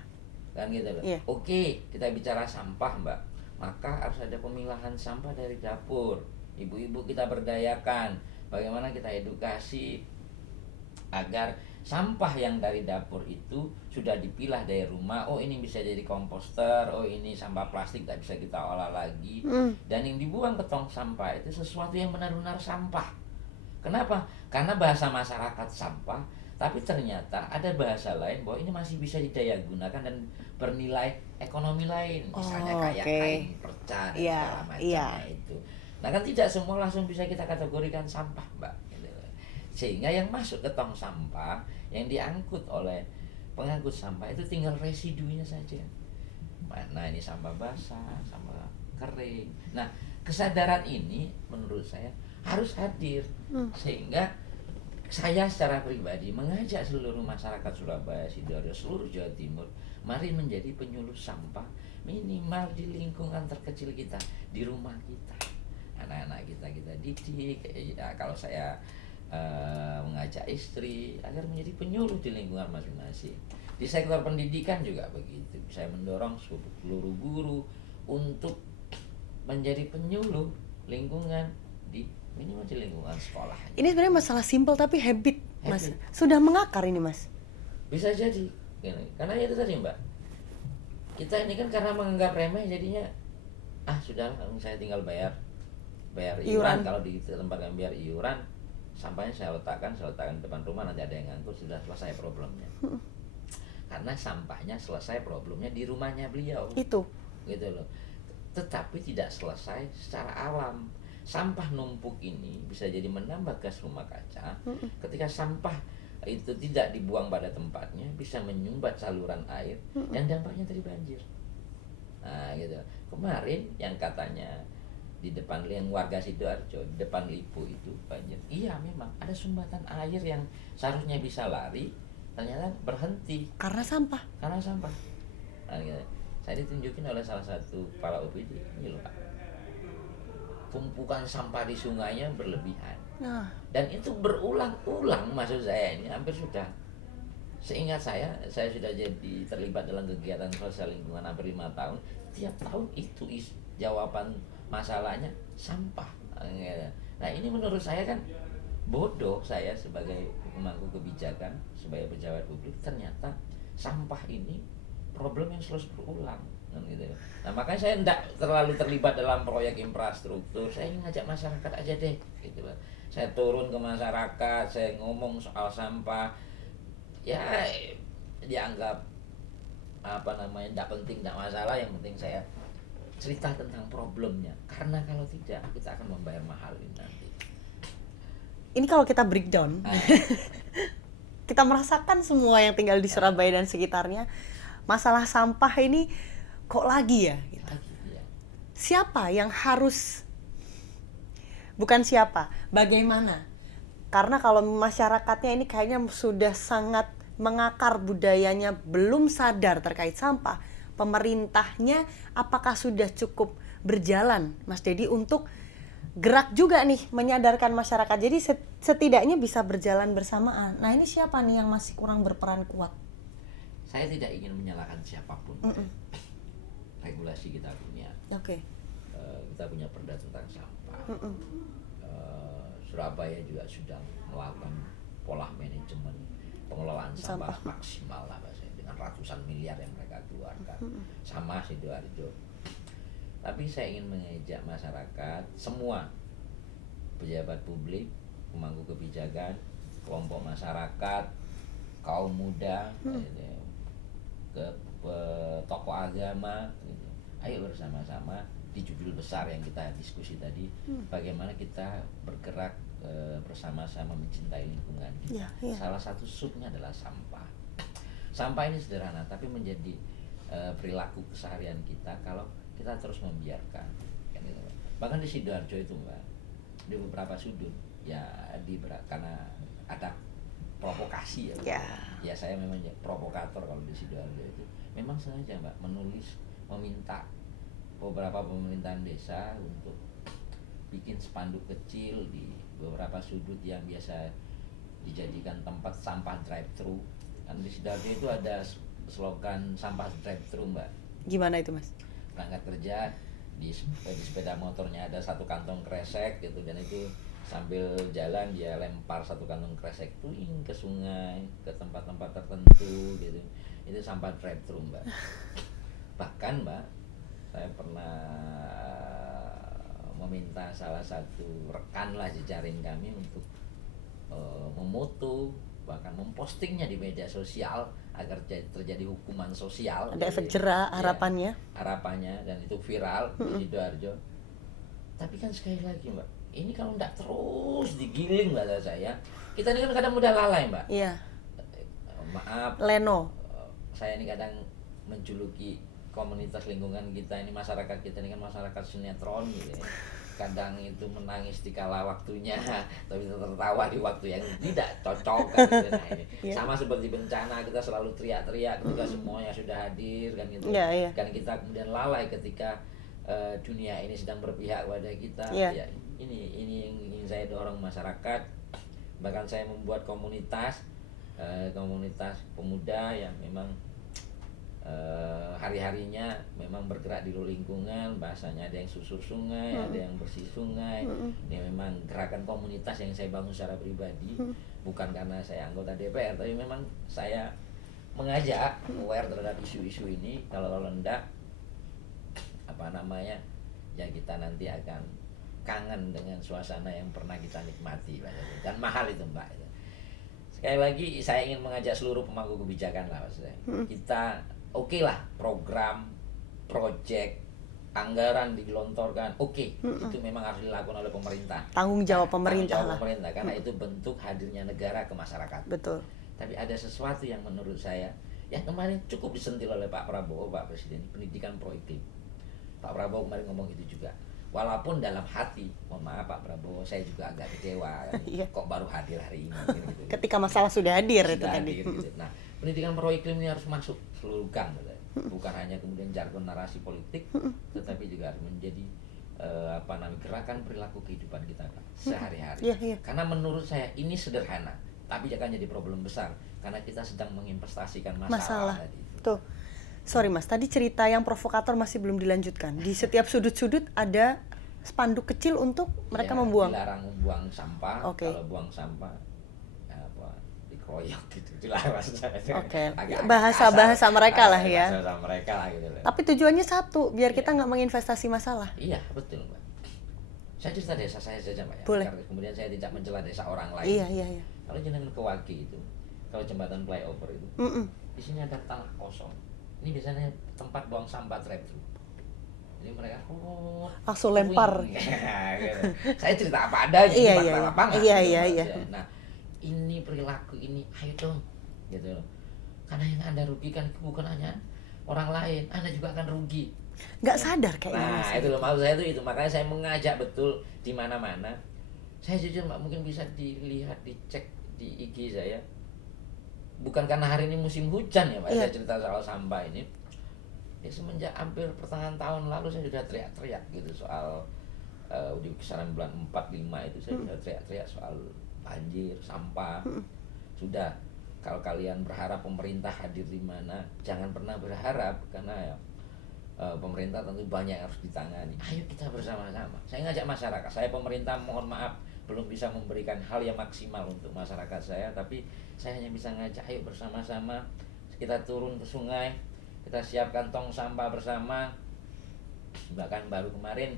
Kan gitu loh. Yeah. Oke, kita bicara sampah Mbak, maka harus ada pemilahan sampah dari dapur. Ibu-ibu kita berdayakan. Bagaimana kita edukasi agar sampah yang dari dapur itu sudah dipilah dari rumah. Oh, ini bisa jadi komposter. Oh, ini sampah plastik tak bisa kita olah lagi. Dan yang dibuang ke tong sampah itu sesuatu yang benar-benar sampah. Kenapa? Karena bahasa masyarakat sampah, tapi ternyata ada bahasa lain bahwa ini masih bisa didaya gunakan dan bernilai ekonomi lain. Misalnya kayak kain perca dan segala macamnya itu. Nah kan tidak semua langsung bisa kita kategorikan sampah Mbak, sehingga yang masuk ke tong sampah yang diangkut oleh pengangkut sampah itu tinggal residunya saja. Nah ini sampah basah, sampah kering. Nah kesadaran ini menurut saya harus hadir. Sehingga saya secara pribadi mengajak seluruh masyarakat Surabaya, Sidoarjo, seluruh Jawa Timur, mari menjadi penyuluh sampah minimal di lingkungan terkecil kita, di rumah kita. Anak-anak kita didik. Ya, kalau saya mengajak istri agar menjadi penyuluh di lingkungan masing-masing. Di sektor pendidikan juga begitu. Saya mendorong seluruh guru untuk menjadi penyuluh lingkungan di minimal di lingkungan sekolah. Ini sebenarnya masalah simpel tapi habit, Mas. Habit. Sudah mengakar ini, Mas. Bisa jadi, karena itu tadi Mbak. Kita ini kan karena menganggap remeh jadinya sudah saya tinggal bayar iuran. Kalau di tempat yang bayar iuran, sampahnya saya letakkan depan rumah, nanti ada yang ngangkut, sudah selesai problemnya. Karena sampahnya selesai problemnya di rumahnya beliau. Itu. Gitu loh. Tetapi tidak selesai secara alam. Sampah numpuk ini bisa jadi menambah gas rumah kaca. Ketika sampah itu tidak dibuang pada tempatnya, bisa menyumbat saluran air dan dampaknya terjadi banjir. Nah, gitu. Kemarin yang katanya di depan yang warga Sidoarjo, di depan Lipo itu banjir. Iya, memang ada sumbatan air yang seharusnya bisa lari, ternyata berhenti Karena sampah. Nah, gitu. Saya ditunjukin oleh salah satu kepala OPD, ini loh Pak, tumpukan sampah di sungainya berlebihan. Nah, Dan itu berulang-ulang, maksud saya ini hampir sudah, seingat saya sudah jadi terlibat dalam kegiatan sosial lingkungan hampir 5 tahun. Tiap tahun itu jawaban masalahnya sampah. Nah, ini menurut saya kan bodoh saya sebagai pemangku kebijakan, sebagai pejabat publik. Ternyata sampah ini problem yang selalu berulang. Gitu. Nah, makanya saya tidak terlalu terlibat dalam proyek infrastruktur. Saya ingin ngajak masyarakat aja deh, gitu loh. Saya turun ke masyarakat, saya ngomong soal sampah. Ya, dianggap tidak penting, tidak masalah. Yang penting saya cerita tentang problemnya. Karena kalau tidak, kita akan membayar mahal ini nanti. ini kalau kita breakdown, kita merasakan semua yang tinggal di Surabaya dan sekitarnya, masalah sampah ini kok lagi ya? Gitu. Ya. Siapa yang harus, bukan siapa, bagaimana? Karena kalau masyarakatnya ini kayaknya sudah sangat mengakar budayanya, belum sadar terkait sampah. Pemerintahnya apakah sudah cukup berjalan, Mas Dedi, untuk gerak juga nih menyadarkan masyarakat. Jadi setidaknya bisa berjalan bersamaan. Nah, ini siapa nih yang masih kurang berperan kuat? Saya tidak ingin menyalahkan siapapun. Regulasi kita punya. Oke. Kita punya perda tentang sampah. Surabaya juga sudah melakukan pola manajemen pengelolaan sampah maksimal lah, dengan ratusan miliar yang mereka keluarkan. Sama Sidoarjo. Tapi saya ingin mengajak masyarakat, semua pejabat publik, pemangku kebijakan, kelompok masyarakat, kaum muda, ke tokoh agama, gitu. Ayo bersama-sama di judul besar yang kita diskusi tadi, bagaimana kita bergerak bersama-sama mencintai lingkungan kita. Salah satu subnya adalah sampah. Sampah ini sederhana, tapi menjadi perilaku keseharian kita kalau kita terus membiarkan. Bahkan di Sidoarjo itu Mbak, di beberapa sudut ya karena ada provokasi ya. Ya saya memang provokator kalau di Sidoarjo itu. Memang sengaja Mbak menulis, meminta beberapa pemerintahan desa untuk bikin spanduk kecil di beberapa sudut yang biasa dijadikan tempat sampah drive-thru. Kan di Sidoarjo itu ada slogan sampah drive-thru Mbak. Gimana itu Mas? Berangkat kerja di sepeda motornya ada satu kantong kresek gitu, dan itu sambil jalan dia lempar satu kantong kresek tuing ke sungai, ke tempat-tempat tertentu gitu. Itu sampah drive-thru Mbak. Bahkan Mbak, saya pernah meminta salah satu rekan lah jejaring kami untuk memoto, bahkan mempostingnya di media sosial agar terjadi hukuman sosial. Ada efek jera harapannya. Ya, harapannya, dan itu viral di Sidoarjo. Tapi kan sekali lagi Mbak, ini kalau tidak terus digiling bahasa saya, kita ini kan kadang mudah lalai Mbak. Iya. Maaf. Leno. Saya ini kadang menjuluki komunitas lingkungan kita ini, masyarakat kita ini kan masyarakat sinetron gitu ya. kadang itu menangis di kala waktunya, tapi tertawa di waktu yang tidak cocok kan gitu. Nah, ini sama seperti bencana, kita selalu teriak-teriak ketika semuanya sudah hadir kan gitu. Kan kita kemudian lalai ketika dunia ini sedang berpihak pada kita. Ya, ini yang ingin saya dorong masyarakat. Bahkan saya membuat komunitas pemuda yang memang hari-harinya memang bergerak di lingkungan, bahasanya ada yang susur sungai, ada yang bersih sungai. Ini memang gerakan komunitas yang saya bangun secara pribadi, bukan karena saya anggota DPR, tapi memang saya mengajak aware terhadap isu-isu ini. Kalau enggak, ya kita nanti akan kangen dengan suasana yang pernah kita nikmati, dan mahal itu Mbak. Sekali lagi saya ingin mengajak seluruh pemangku kebijakan lah, maksudnya kita oke lah, program, project, anggaran digelontorkan, itu memang harus dilakukan oleh pemerintah. Tanggung jawab pemerintah lah. Karena itu bentuk hadirnya negara ke masyarakat. Betul. Tapi ada sesuatu yang menurut saya yang kemarin cukup disentil oleh Pak Prabowo, Pak Presiden, pendidikan pro iklim. Pak Prabowo kemarin ngomong itu juga. Walaupun dalam hati, mohon maaf Pak Prabowo, saya juga agak kecewa kan, kok baru hadir hari ini gitu. Ketika masalah sudah hadir itu tadi. Gitu. Nah, pendidikan pro iklim ini harus masuk seluruh gang, bukan hanya kemudian jargon narasi politik, tetapi juga harus menjadi gerakan perilaku kehidupan kita Pak, sehari-hari. Karena menurut saya ini sederhana, tapi akan jadi problem besar karena kita sedang menginvestasikan masalah. Tadi. Tuh. Sorry Mas, tadi cerita yang provokator masih belum dilanjutkan. Di setiap sudut-sudut ada spanduk kecil untuk mereka membuang. Dilarang membuang sampah. Kalau buang sampah dikeroyok gitu. Dilarang maksudnya. Bahasa mereka lah ya. Bahasa mereka lah gitu. Tapi tujuannya satu, biar kita nggak menginvestasi masalah. Iya, betul Mbak. Saya cerita desa saya saja Mbak ya. Boleh. Karena kemudian saya tidak mencela desa orang lain. Iya. Kalau jenengan ke Wagi itu, kalau jembatan flyover itu, di sini ada tanah kosong. Ini biasanya tempat buang sampah drive-thru. Jadi mereka langsung lempar. Saya cerita apa adanya, fakta lapangan. Iya. Nah, ini perilaku ini, ayo dong, gitu. Karena yang Anda rugikan bukan hanya orang lain, Anda juga akan rugi. Nggak sadar kayaknya. Nah, itu loh maksud saya itu. Makanya saya mengajak betul di mana-mana. Saya jujur Mbak, mungkin bisa dilihat, dicek di IG saya. Bukan karena hari ini musim hujan ya Pak, saya cerita soal sampah ini. Ya semenjak hampir pertengahan tahun lalu saya sudah teriak-teriak gitu soal di kisaran bulan 4-5 itu saya sudah teriak-teriak soal banjir, sampah. Sudah, kalau kalian berharap pemerintah hadir di mana, jangan pernah berharap karena pemerintah tentu banyak yang harus ditangani. Ayo kita bersama-sama. Saya ngajak masyarakat, saya pemerintah mohon maaf belum bisa memberikan hal yang maksimal untuk masyarakat saya, tapi saya hanya bisa ngajak ayo bersama-sama kita turun ke sungai, kita siapkan tong sampah bersama. Bahkan baru kemarin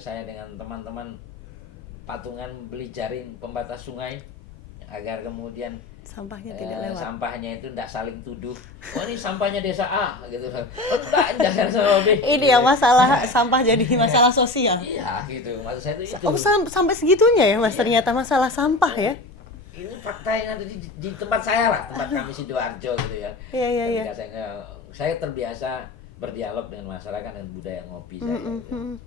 saya dengan teman-teman patungan beli jaring pembatas sungai agar kemudian sampahnya tidak lewat. Sampahnya itu tidak saling tuduh. Oh ini sampahnya desa A gitu. Oh enggak, jangan sama B. Ini yang masalah sampah jadi masalah sosial. Iya gitu. Maksud saya itu. Sampai segitunya ya Mas, ternyata masalah sampah ya. Ini fakta yang ada di tempat saya lah, tempat kami Sidoarjo gitu ya. Iya. Saya terbiasa berdialog dengan masyarakat dan budaya ngopi saya.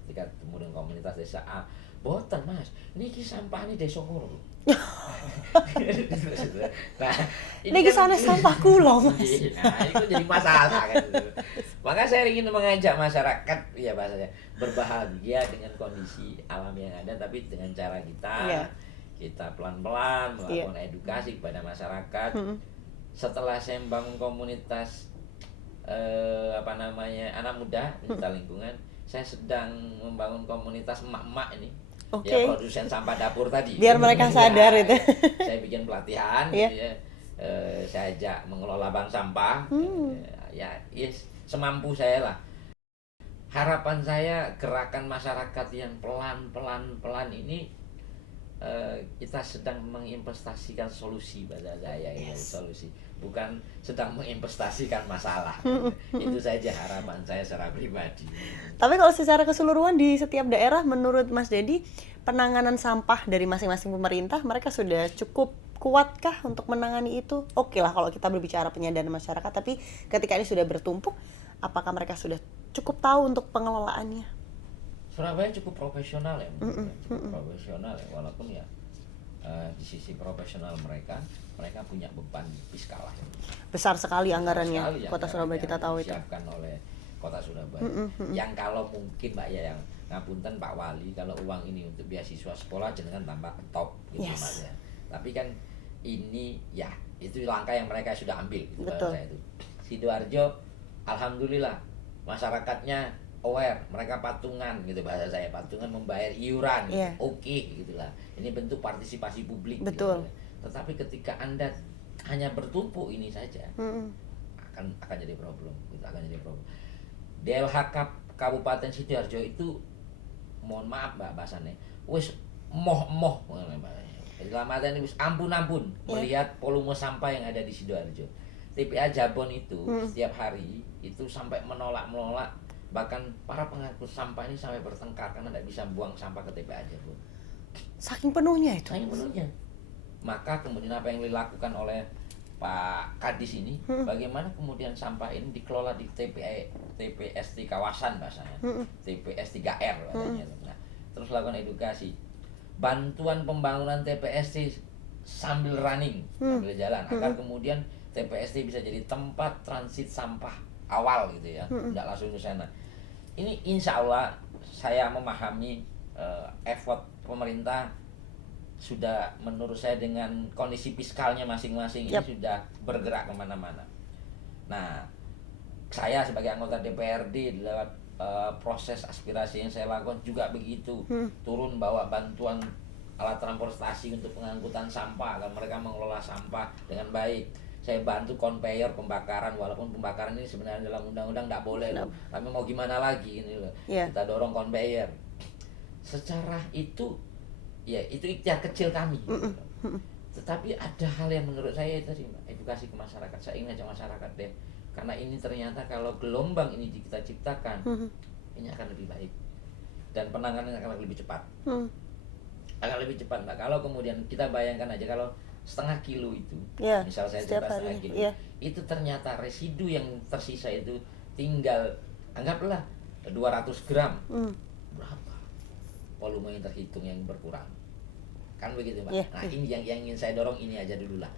Ketika ketemu dengan komunitas desa A, boten Mas, niki sampah ini desa ngono. Nah, ini kesana kan, sampah kulo Mas. Nah, itu jadi masalah kan. Maka saya ingin mengajak masyarakat ya bahasanya berbahagia dengan kondisi alam yang ada, tapi dengan cara kita kita pelan-pelan melakukan edukasi kepada masyarakat. Setelah saya membangun komunitas anak muda pencipta lingkungan, saya sedang membangun komunitas emak-emak ini. Ya produsen sampah dapur tadi. Biar mereka sadar itu. Saya bikin pelatihan gitu ya. Saya ajak mengelola bank sampah. Semampu saya lah. Harapan saya gerakan masyarakat yang pelan ini kita sedang menginvestasikan solusi pada saya ini solusi, bukan sedang menginvestasikan masalah. Itu saja harapan saya secara pribadi. Tapi kalau secara keseluruhan di setiap daerah menurut Mas Dedi, penanganan sampah dari masing-masing pemerintah mereka sudah cukup kuatkah untuk menangani itu? Oke lah kalau kita berbicara penyadaran masyarakat, tapi ketika ini sudah bertumpuk, apakah mereka sudah cukup tahu untuk pengelolaannya? Surabaya cukup profesional ya, menurut saya. Cukup profesional ya, walaupun ya di sisi profesional mereka punya beban fiskal lah. Besar sekali Besar anggarannya sekali Kota anggaran Surabaya, yang kita tahu itu. disiapkan oleh Kota Surabaya. Yang kalau mungkin Mbak ya, yang ngapunten Pak Wali, kalau uang ini untuk beasiswa sekolah jangan tambah top gitu Yes. Mas ya. Tapi kan ini ya itu langkah yang mereka sudah ambil gitu, Betul. bahasa itu. Sidoarjo alhamdulillah masyarakatnya aware, mereka patungan gitu, bahasa saya patungan membayar iuran gitu. Iya. Oke gitulah. Ini bentuk partisipasi publik Betul. gitu. Tetapi ketika Anda hanya bertumpu ini saja Mm-mm. akan jadi problem gitu, akan jadi problem. DLHK Kabupaten Sidoarjo itu, mohon maaf Mbak bahasanya, wis moh-moh dalam artian wis ampun-ampun melihat volume sampah yang ada di Sidoarjo. TPA Jabon itu setiap hari itu sampai menolak, bahkan para pengangkut sampah ini sampai bertengkar karena tidak bisa buang sampah ke TPA Jabon. Saking penuhnya itu. Saking penuhnya. Maka kemudian apa yang dilakukan oleh Pak Kadis ini, bagaimana kemudian sampah ini dikelola di TPS di kawasan bahasanya, TPS 3R bahasanya. Nah, terus lakukan edukasi, bantuan pembangunan TPST sambil running, sambil jalan, agar kemudian TPST bisa jadi tempat transit sampah awal gitu ya, tidak langsung ke sana. Ini insya Allah saya memahami effort pemerintah sudah, menurut saya dengan kondisi fiskalnya masing-masing ini sudah bergerak kemana-mana. Nah, saya sebagai anggota DPRD lewat proses aspirasi yang saya lakukan juga begitu, turun bawa bantuan alat transportasi untuk pengangkutan sampah agar mereka mengelola sampah dengan baik. Saya bantu conveyor pembakaran, walaupun pembakaran ini sebenarnya dalam undang-undang tidak boleh loh, tapi mau gimana lagi ini loh. Kita dorong conveyor. Secara itu ya itu ikhtiar kecil kami. Tetapi ada hal yang menurut saya tadi, edukasi ke masyarakat. Saya ingin ajak masyarakat deh, karena ini ternyata kalau gelombang ini kita ciptakan, ini akan lebih baik dan penanganannya akan lebih cepat. Akan lebih cepat Mbak. Kalau kemudian kita bayangkan aja kalau setengah kilo itu, misal saya coba setengah kilo, itu ternyata residu yang tersisa itu tinggal anggaplah 200 gram, berapa volume yang terhitung yang berkurang, kan begitu Mbak. Nah ini yang ingin saya dorong ini aja dulu lah,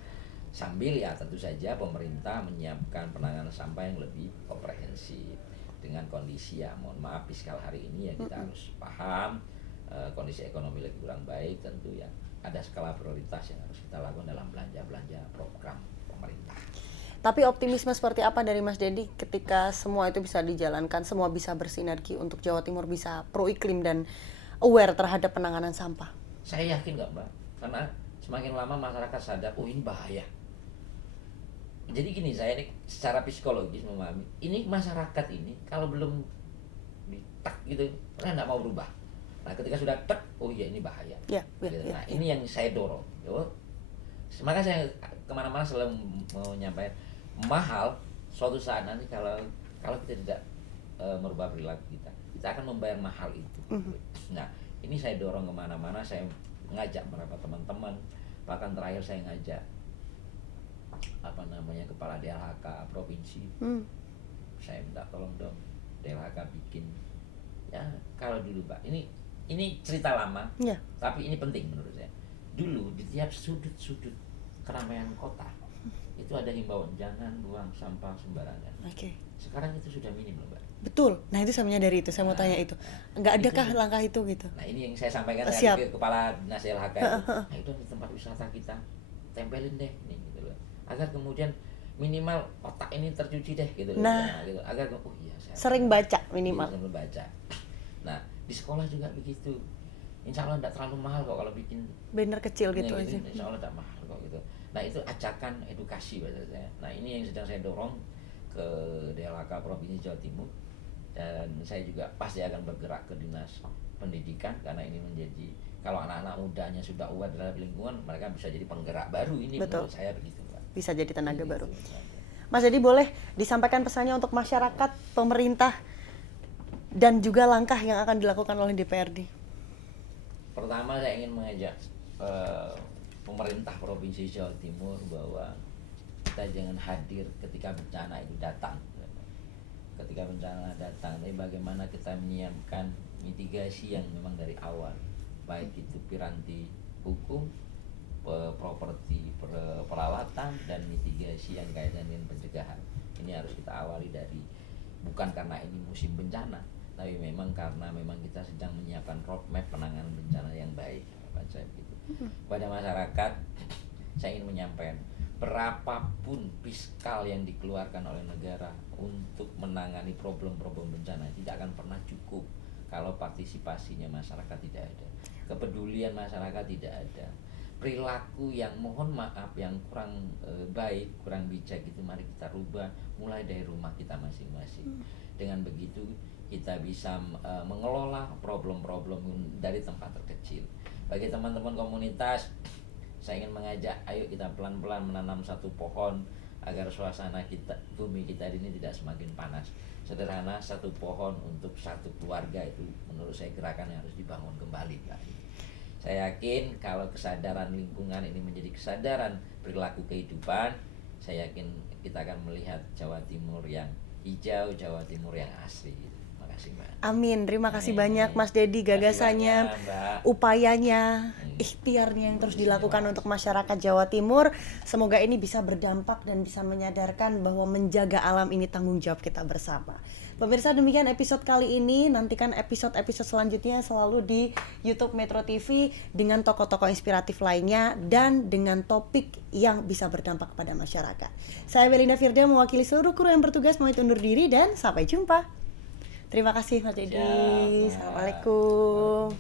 sambil ya tentu saja pemerintah menyiapkan penanganan sampah yang lebih komprehensif dengan kondisi ya mohon maaf fiskal hari ini ya kita harus paham kondisi ekonomi lagi kurang baik, tentu ya ada skala prioritas yang harus kita lakukan dalam belanja program pemerintah. Tapi optimisme seperti apa dari Mas Dedi ketika semua itu bisa dijalankan, semua bisa bersinergi untuk Jawa Timur bisa pro iklim dan aware terhadap penanganan sampah? Saya yakin nggak Mbak, karena semakin lama masyarakat sadar, oh ini bahaya. Jadi gini, saya ini secara psikologis memahami, ini masyarakat ini kalau belum ditak gitu, mereka nggak mau berubah. Nah ketika sudah tek, oh iya ini bahaya. Nah ini yang saya dorong. Maka saya kemana-mana selalu menyampaikan, mahal suatu saat nanti kalau kita tidak merubah perilaku kita akan membayar mahal itu. Nah ini saya dorong kemana-mana, saya ngajak beberapa teman-teman, bahkan terakhir saya ngajak kepala DLHK provinsi. Saya minta tolong dong DLHK bikin ya, kalau dulu Pak, ini cerita lama, tapi ini penting menurut saya. Dulu di tiap sudut-sudut keramaian kota itu ada himbauan jangan buang sampah sembarangan. Sekarang itu sudah minim loh Mbak. Betul. Nah itu saya menyadari itu, saya mau tanya itu. Nggak adakah langkah itu gitu? Nah ini yang saya sampaikan ke kepala dinas LHK itu. Nah itu di tempat wisata kita tempelin deh nih gitu loh. Agar kemudian minimal otak ini tercuci deh gitu loh. Nah gitu. Agar oh iya saya sering baca minimal. Sering baca. Nah di sekolah juga begitu. Insya Allah tidak terlalu mahal kok kalau bikin banner kecil gitu aja. Insya Allah tidak mahal kok gitu. Nah itu ajakan edukasi bahasa saya. Nah ini yang sedang saya dorong ke DLHK Provinsi Jawa Timur, dan saya juga pasti akan bergerak ke dinas pendidikan, karena ini menjadi, kalau anak-anak mudanya sudah aware terhadap lingkungan, mereka bisa jadi penggerak baru. Ini menurut saya begitu Pak. Bisa jadi tenaga baru. Mas Dedi boleh disampaikan pesannya untuk masyarakat, pemerintah, dan juga langkah yang akan dilakukan oleh DPRD. Pertama saya ingin mengajak pemerintah Provinsi Jawa Timur bahwa kita jangan hadir ketika bencana itu datang. Ketika bencana datang, ini bagaimana kita menyiapkan mitigasi yang memang dari awal, baik itu piranti hukum, properti, peralatan, dan mitigasi yang kaitan dengan pencegahan. Ini harus kita awali dari, bukan karena ini musim bencana, tapi memang karena memang kita sedang menyiapkan roadmap penanganan bencana yang baik. Pak saya begitu. Pada masyarakat, saya ingin menyampaikan, berapapun fiskal yang dikeluarkan oleh negara untuk menangani problem-problem bencana tidak akan pernah cukup kalau partisipasinya masyarakat tidak ada, kepedulian masyarakat tidak ada, perilaku yang mohon maaf yang kurang baik, kurang bijak itu mari kita rubah mulai dari rumah kita masing-masing. Dengan begitu kita bisa mengelola problem-problem dari tempat terkecil. Bagi teman-teman komunitas, saya ingin mengajak, ayo kita pelan-pelan menanam satu pohon agar suasana kita, bumi kita ini tidak semakin panas. Sederhana, satu pohon untuk satu keluarga itu menurut saya gerakan yang harus dibangun kembali, Pak. Saya yakin kalau kesadaran lingkungan ini menjadi kesadaran perilaku kehidupan, saya yakin kita akan melihat Jawa Timur yang hijau, Jawa Timur yang asri. Terima kasih, Mbak. Amin. Terima kasih banyak Mas Dedi, gagasannya, upayanya, ikhtiarnya yang terus dilakukan untuk masyarakat Jawa Timur. Semoga ini bisa berdampak dan bisa menyadarkan bahwa menjaga alam ini tanggung jawab kita bersama. Pemirsa, demikian episode kali ini. Nantikan episode-episode selanjutnya selalu di YouTube Metro TV dengan tokoh-tokoh inspiratif lainnya dan dengan topik yang bisa berdampak pada masyarakat. Saya Belinda Firda mewakili seluruh kru yang bertugas mau undur diri dan sampai jumpa. Terima kasih Mas Dedi. Assalamualaikum.